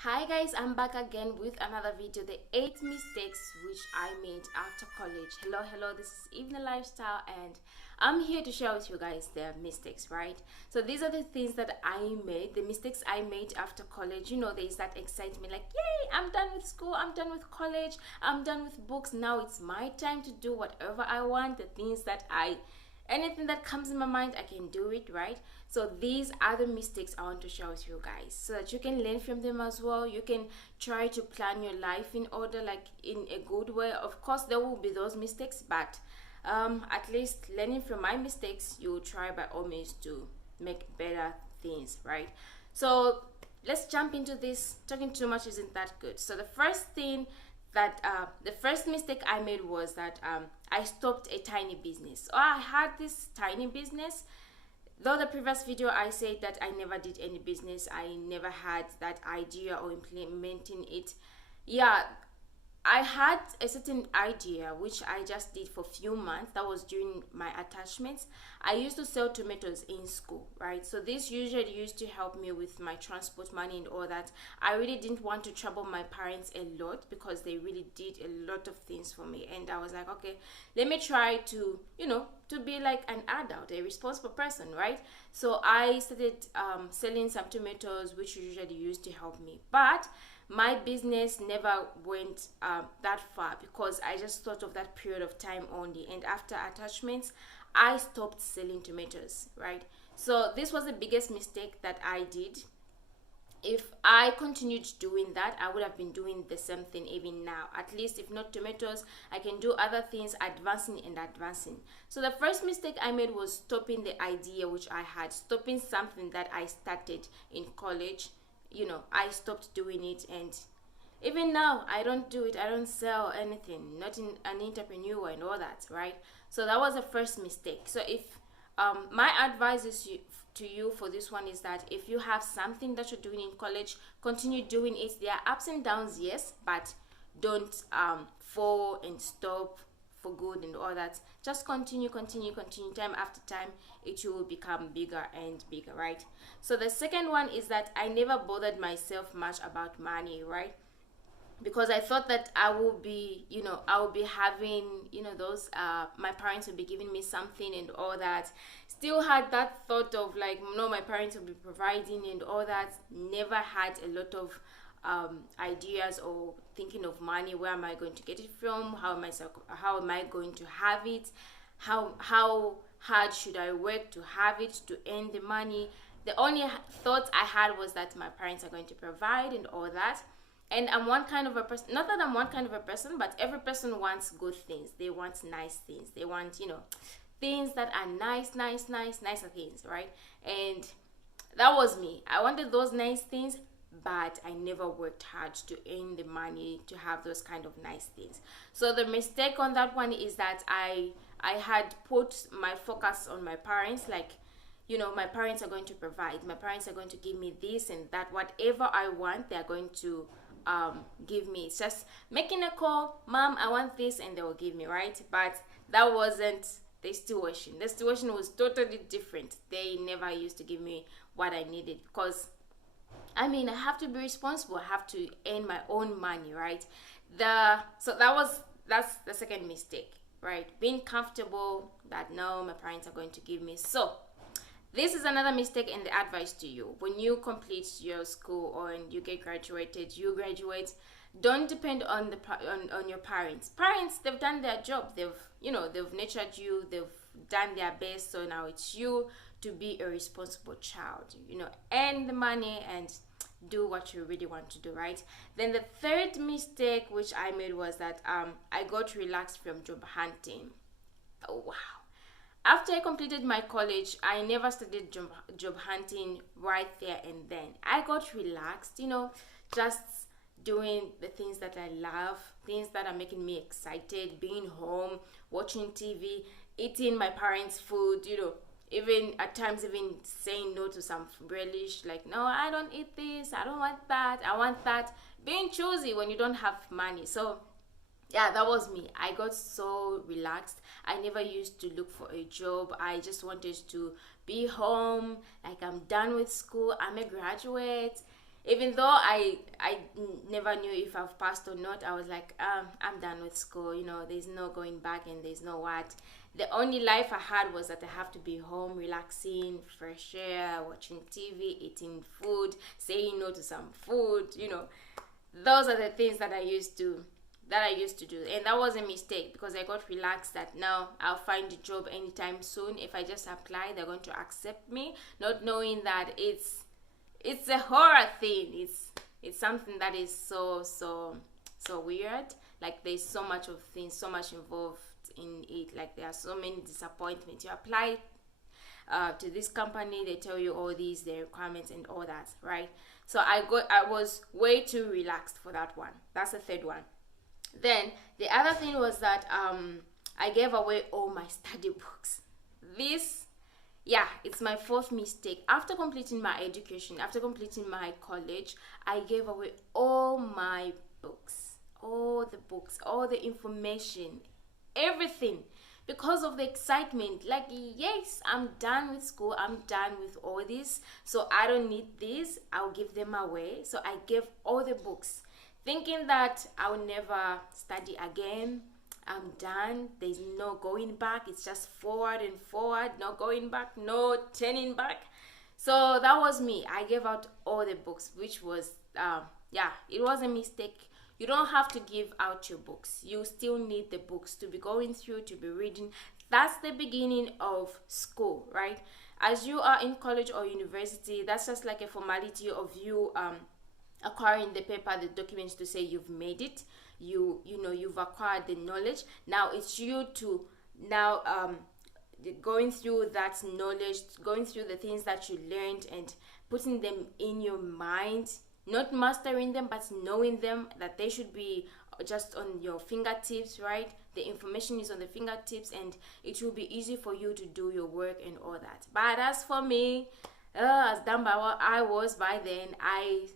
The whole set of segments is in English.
Hi guys, I'm back again with another video, the 8 mistakes which I made after college. Hello, this is Evna Lifestyle and I'm here to share with you guys their mistakes, right? So these are the things that I made, the mistakes I made after college. You know, there's that excitement like, yay, I'm done with school, I'm done with college, I'm done with books. Now it's my time to do whatever I want, the things that anything that comes in my mind, I can do it, right? So these are the mistakes I want to share with you guys so that you can learn from them as well. You can try to plan your life in order, like in a good way. Of course there will be those mistakes, but at least learning from my mistakes, you will try by all means to make better things, right? So let's jump into this. Talking too much isn't that good. So the first mistake I made was that I stopped a tiny business. So I had this tiny business. Though the previous video I said that I never did any business, I never had that idea or implementing it. Yeah, I had a certain idea which I just did for a few months. That was during my attachments. I used to sell tomatoes in school, right? So this usually used to help me with my transport money and all that. I really didn't want to trouble my parents a lot because they really did a lot of things for me. And I was like, okay, let me try to, to be like an adult, a responsible person, right? So I started selling some tomatoes, which usually used to help me. But my business never went that far because I just thought of that period of time only, and after attachments I stopped selling tomatoes, right? So this was the biggest mistake that I did. If I continued doing that, I would have been doing the same thing even now. At least if not tomatoes, I can do other things, advancing. So the first mistake I made was stopping the idea which I had, stopping something that I started in college. I stopped doing it, and even now I don't do it. I don't sell anything, not in an entrepreneur and all that, right? So that was the first mistake. So if my advice to you for this one is that if you have something that you're doing in college, continue doing it. There are ups and downs, yes, but don't fall and stop for good and all that. Just continue time after time. It will become bigger and bigger, right? So the second one is that I never bothered myself much about money, right? Because I thought that I will be having, those my parents will be giving me something and all that. Still had that thought of like, no, my parents will be providing and all that. Never had a lot of ideas or thinking of money. Where am I going to get it from? How am I going to have it? How hard should I work to have it, to earn the money? The only thought I had was that my parents are going to provide and all that. And I'm one kind of a person, not that I'm one kind of a person, but every person wants good things. They want nice things. They want, things that are nicer things, right? And that was me. I wanted those nice things, but I never worked hard to earn the money to have those kind of nice things. So the mistake on that one is that I had put my focus on my parents, like, my parents are going to provide. My parents are going to give me this and that. Whatever I want, they're going to give me. It's just making a call, mom, I want this, and they will give me, right? But that wasn't the situation. The situation was totally different. They never used to give me what I needed because I have to be responsible. I have to earn my own money, right? That's the second mistake, right? Being comfortable that no, my parents are going to give me. So this is another mistake, and the advice to you: when you complete your school or you get graduated, you graduate, don't depend on on your parents. Parents, they've done their job. They've nurtured you. They've done their best. So now it's you to be a responsible child. Earn the money and do what you really want to do, right? Then the third mistake which I made was that I got relaxed from job hunting. Oh wow. After I completed my college, I never started job hunting right there and then. I got relaxed, just doing the things that I love, things that are making me excited, being home, watching TV, eating my parents' food, even at times even saying no to some relish, like, no, I don't eat this, I don't want that, I want that. Being choosy when you don't have money. So yeah, that was me. I got so relaxed. I never used to look for a job. I just wanted to be home, like I'm done with school, I'm a graduate. Even though I never knew if I've passed or not, I was like, I'm done with school. You know, there's no going back and there's no what. The only life I had was that I have to be home, relaxing, fresh air, watching TV, eating food, saying no to some food. You know, those are the things that I used to do, and that was a mistake because I got relaxed that now I'll find a job anytime soon. If I just apply, they're going to accept me, not knowing that it's a horror thing. It's something that is so weird. Like there's so much of things, so much involved in it. Like there are so many disappointments. You apply to this company, they tell you all these, their requirements and all that, right? So I was way too relaxed for that one. That's the third one. Then the other thing was that I gave away all my study books. It's my fourth mistake. After completing my education, after completing my college, I gave away all my books, all the books, all the information, everything, because of the excitement. Like, yes, I'm done with school, I'm done with all this, so I don't need this, I'll give them away. So I gave all the books, thinking that I'll never study again. I'm done. There's no going back. It's just forward and forward, no going back, no turning back. So that was me. I gave out all the books, which was, it was a mistake. You don't have to give out your books. You still need the books to be going through, to be reading. That's the beginning of school, right? As you are in college or university, that's just like a formality of you acquiring the paper, the documents to say you've made it. You've acquired the knowledge. Now it's you to going through that knowledge, going through the things that you learned and putting them in your mind, not mastering them, but knowing them, that they should be just on your fingertips, right? The information is on the fingertips and it will be easy for you to do your work and all that. But as for me, as dumb by what I was by then, I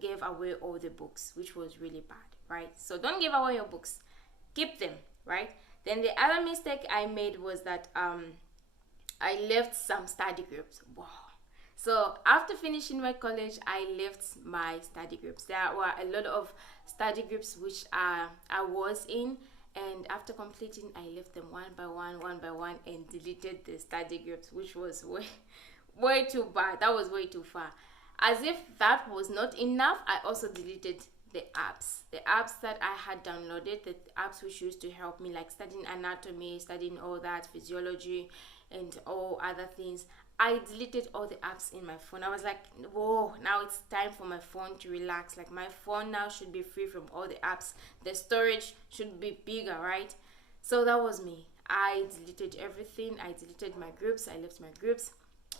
gave away all the books, which was really bad, right? So don't give away your books, keep them, right? Then the other mistake I made was that I left some study groups. Wow. So after finishing my college, I left my study groups. There were a lot of study groups which I was in, and after completing, I left them one by one and deleted the study groups, which was way too bad. That was way too far. As if that was not enough, I also deleted the apps that I had downloaded, the apps which used to help me, like studying anatomy, studying all that, physiology, and all other things. I deleted all the apps in my phone. I was like, whoa, now it's time for my phone to relax. Like my phone now should be free from all the apps. The storage should be bigger, right? So that was me. I deleted everything. I deleted my groups. I left my groups.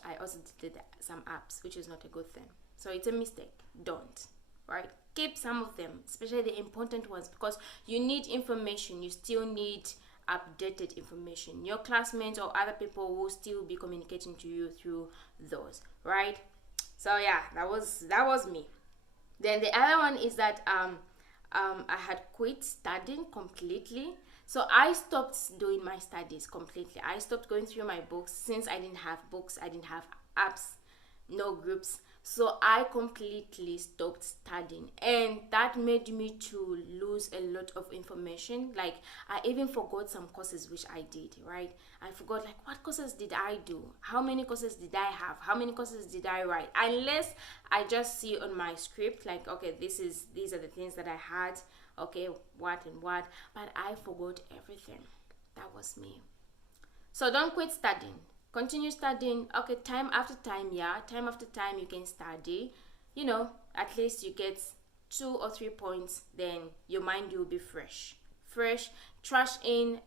I also deleted some apps, which is not a good thing. So it's a mistake. Don't, right? Keep some of them, especially the important ones, because you need information. You still need updated information. Your classmates or other people will still be communicating to you through those, right? So yeah, that was me. Then the other one is that I had quit studying completely. So I stopped doing my studies completely. I stopped going through my books. Since I didn't have books, I didn't have apps, no groups. So I completely stopped studying, and that made me to lose a lot of information. Like I even forgot some courses which I did, right? I forgot, like, what courses did I do? How many courses did I have? How many courses did I write? Unless I just see on my script, like, okay, these are the things that I had, okay, what and what, but I forgot everything. That was me. So don't quit studying. Continue studying. Okay, time after time you can study. At least you get 2 or 3 points, then your mind will be fresh. Trash in,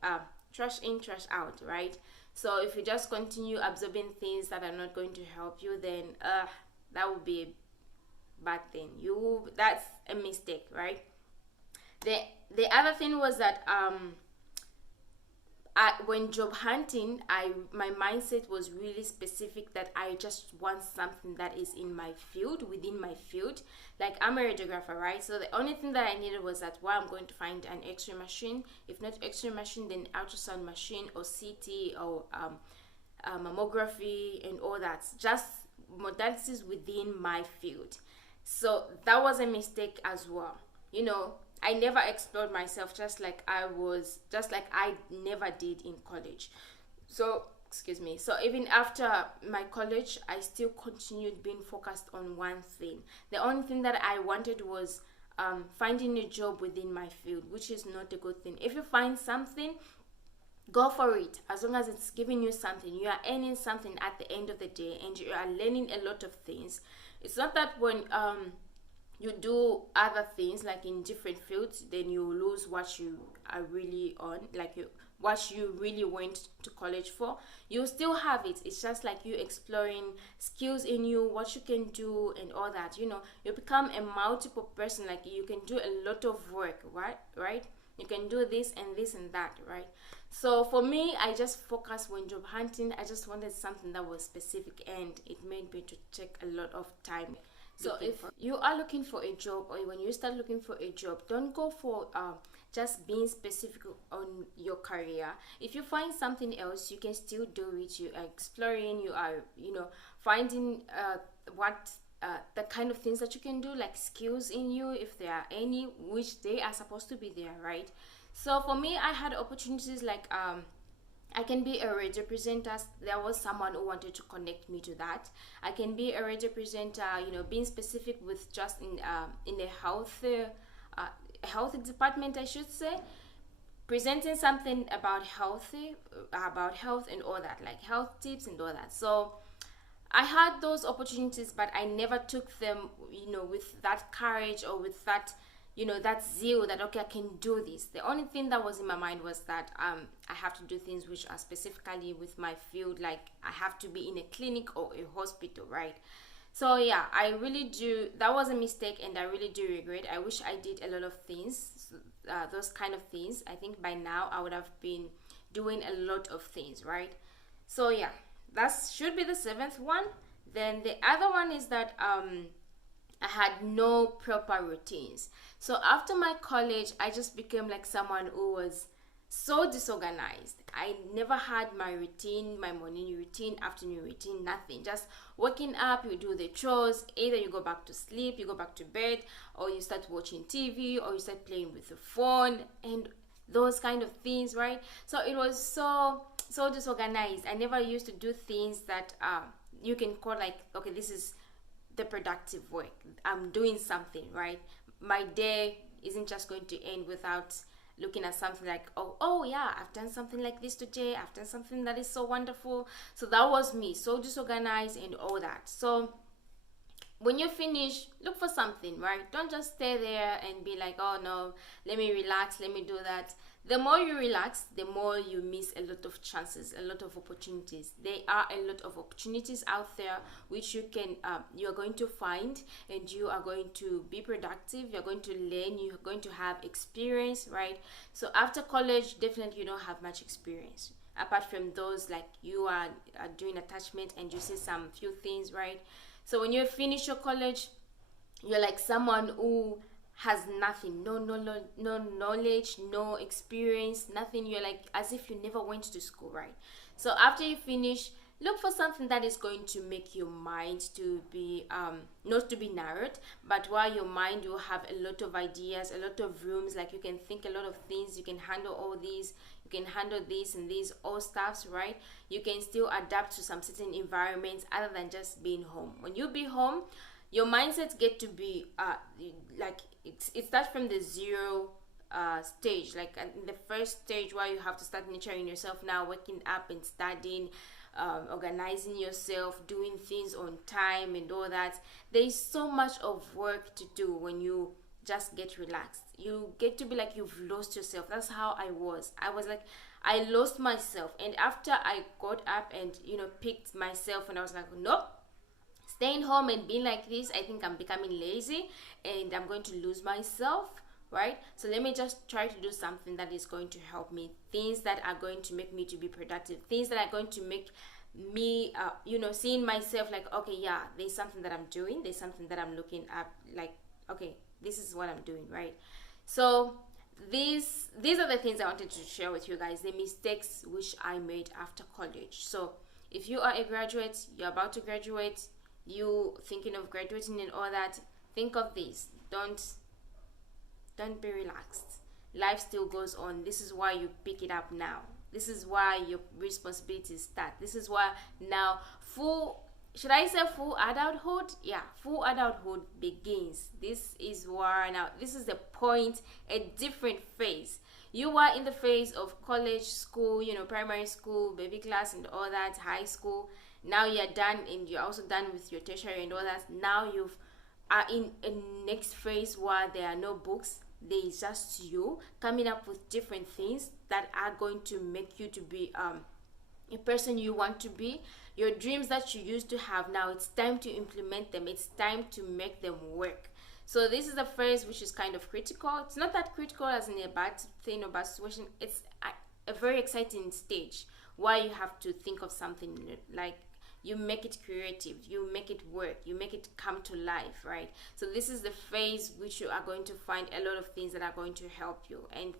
trash out, right? So if you just continue absorbing things that are not going to help you, then that would be a bad thing. That's a mistake, right? The other thing was that when job hunting, my mindset was really specific, that I just want something that is in my field, within my field. Like I'm a radiographer, right? So the only thing that I needed was that, I'm going to find an X-ray machine. If not X-ray machine, then ultrasound machine or CT or mammography and all that. Just modalities within my field. So that was a mistake as well. I never explored myself, just like I never did in college. So, excuse me. So even after my college, I still continued being focused on one thing. The only thing that I wanted was finding a job within my field, which is not a good thing. If you find something, go for it. As long as it's giving you something, you are earning something at the end of the day, and you are learning a lot of things. It's not that when you do other things like in different fields, then you lose what you are really on, what you really went to college for. You still have it. It's just like you exploring skills in you, what you can do and all that. You become a multiple person. Like, you can do a lot of work, right? You can do this and that, right? So for me, I just focused when job hunting. I just wanted something that was specific, and it made me to take a lot of time. So if you are looking for a job, or when you start looking for a job, don't go for just being specific on your career. If you find something else, you can still do it. You are exploring, you are finding what the kind of things that you can do, like skills in you, if there are any, which they are supposed to be there, right? So for me, I had opportunities like I can be a radio presenter. There was someone who wanted to connect me to that. I can be a radio presenter, being specific with just in a health department, I should say, presenting something about health and all that, like health tips and all that. So I had those opportunities, but I never took them, with that courage or with that, that zeal that, okay, I can do this. The only thing that was in my mind was that I have to do things which are specifically with my field, like I have to be in a clinic or a hospital, right? So yeah, I really do. That was a mistake, and I really do regret. I wish I did a lot of things, those kind of things. I think by now I would have been doing a lot of things, right? So yeah, that should be the 7th one. Then the other one is that I had no proper routines. So after my college, I just became like someone who was so disorganized. I never had my routine, my morning routine, afternoon routine, nothing. Just waking up, you do the chores, either you go back to sleep, you go back to bed, or you start watching TV, or you start playing with the phone, and those kind of things, right? So it was so disorganized. I never used to do things that you can call like, okay, this is the productive work. I'm doing something, right? My day isn't just going to end without looking at something like, oh yeah, I've done something like this today, I've done something that is so wonderful. So that was me, so disorganized and all that. So when you finish, look for something, right? Don't just stay there and be like, oh no, let me relax, let me do that. The more you relax, the more you miss a lot of chances, a lot of opportunities. There are a lot of opportunities out there which you are going to find, and you are going to be productive. You're going to learn. You're going to have experience, right? So after college, definitely you don't have much experience apart from those like you are doing attachment and you see some few things, right? So when you finish your college, you're like someone who has nothing, no knowledge, no experience, nothing. You're like as if you never went to school, right? So after you finish, look for something that is going to make your mind to be not to be narrowed, but while your mind will have a lot of ideas, a lot of rooms, like you can think a lot of things, you can handle all these, you can handle this and these all stuffs, right? You can still adapt to some certain environments other than just being home. When you be home, your mindset get to be like it starts from the zero stage, like in the first stage where you have to start nurturing yourself now, waking up and studying, organizing yourself, doing things on time and all that. There is so much of work to do when you just get relaxed. You get to be like you've lost yourself. That's how I was like I lost myself, and after I got up and picked myself, and I was like, nope, staying home and being like this, I think I'm becoming lazy and I'm going to lose myself, right? So let me just try to do something that is going to help me, things that are going to make me to be productive, things that are going to make me seeing myself like, okay, yeah, there's something that I'm doing, there's something that I'm looking at, like, okay, this is what I'm doing, right? So these are the things I wanted to share with you guys, the mistakes which I made after college. So if you are a graduate, you're about to graduate, you thinking of graduating and all that, think of this. Don't be relaxed. Life still goes on. This is why you pick it up now. This is why your responsibilities start. This is why now full adulthood? Yeah, full adulthood begins. This is why now, this is the point, a different phase. You are in the phase of college, school, primary school, baby class and all that, high school. Now you're done, and you're also done with your tertiary and all that. Now you are in a next phase where there are no books. There is just you coming up with different things that are going to make you to be a person you want to be. Your dreams that you used to have, now it's time to implement them. It's time to make them work. So this is the phase which is kind of critical. It's not that critical as in a bad thing or bad situation. It's a very exciting stage where you have to think of something like, you make it creative, you make it work, you make it come to life, right? So this is the phase which you are going to find a lot of things that are going to help you, and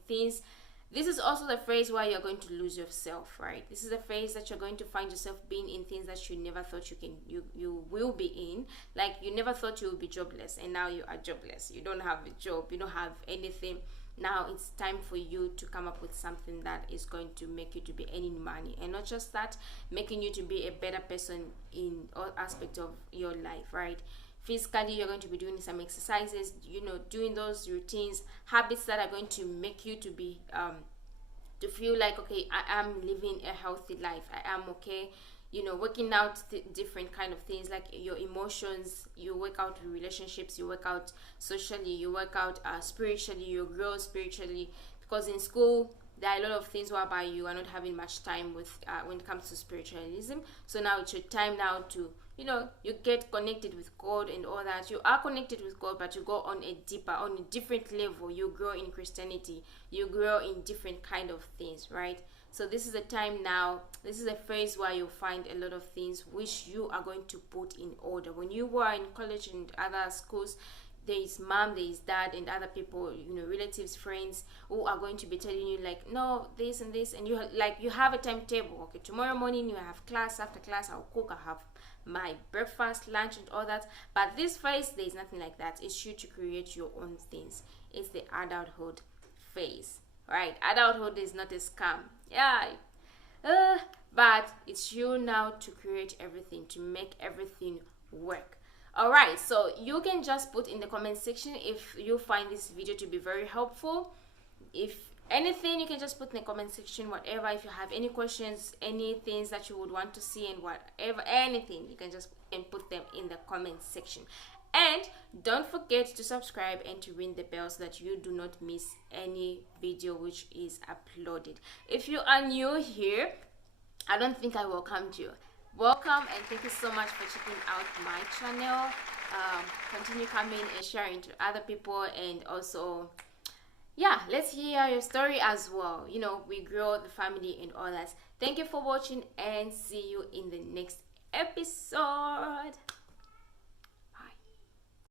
this is also the phase where you're going to lose yourself, right? This is the phase that you're going to find yourself being in things that you never thought you will be in. Like, you never thought you would be jobless, and now you are jobless. You don't have a job, you don't have anything. Now it's time for you to come up with something that is going to make you to be earning money, and not just that, making you to be a better person in all aspects of your life, right? Physically, you're going to be doing some exercises, doing those routines, habits that are going to make you to be to feel like, okay, I am living a healthy life, I am okay. Working out different kind of things, like your emotions. You work out relationships, you work out socially, you work out spiritually, you grow spiritually, because in school there are a lot of things whereby you are not having much time with when it comes to spiritualism. So now it's your time now to you get connected with God and all that. You are connected with God, but you go on a different level. You grow in Christianity, you grow in different kind of things, right? So this is the time now, this is a phase where you'll find a lot of things which you are going to put in order. When you were in college and other schools, there is mom, there is dad, and other people, relatives, friends, who are going to be telling you like, no, this and this, and you have a timetable. Okay, tomorrow morning you have class, after class I'll cook, I have my breakfast, lunch and all that. But this phase, there is nothing like that. It's you to create your own things. It's the adulthood phase, right? Adulthood is not a scam, but it's you now to create everything, to make everything work. All right, so you can just put in the comment section if you find this video to be very helpful. If anything, you can just put in the comment section whatever. If you have any questions, any things that you would want to see, and whatever, anything, you can just put them in the comment section. And don't forget to subscribe and to ring the bell so that you do not miss any video which is uploaded. If you are new here, I don't think I welcomed you. Welcome, and thank you so much for checking out my channel. Continue coming and sharing to other people, and also let's hear your story as well. We grow the family and all that. Thank you for watching, and see you in the next episode.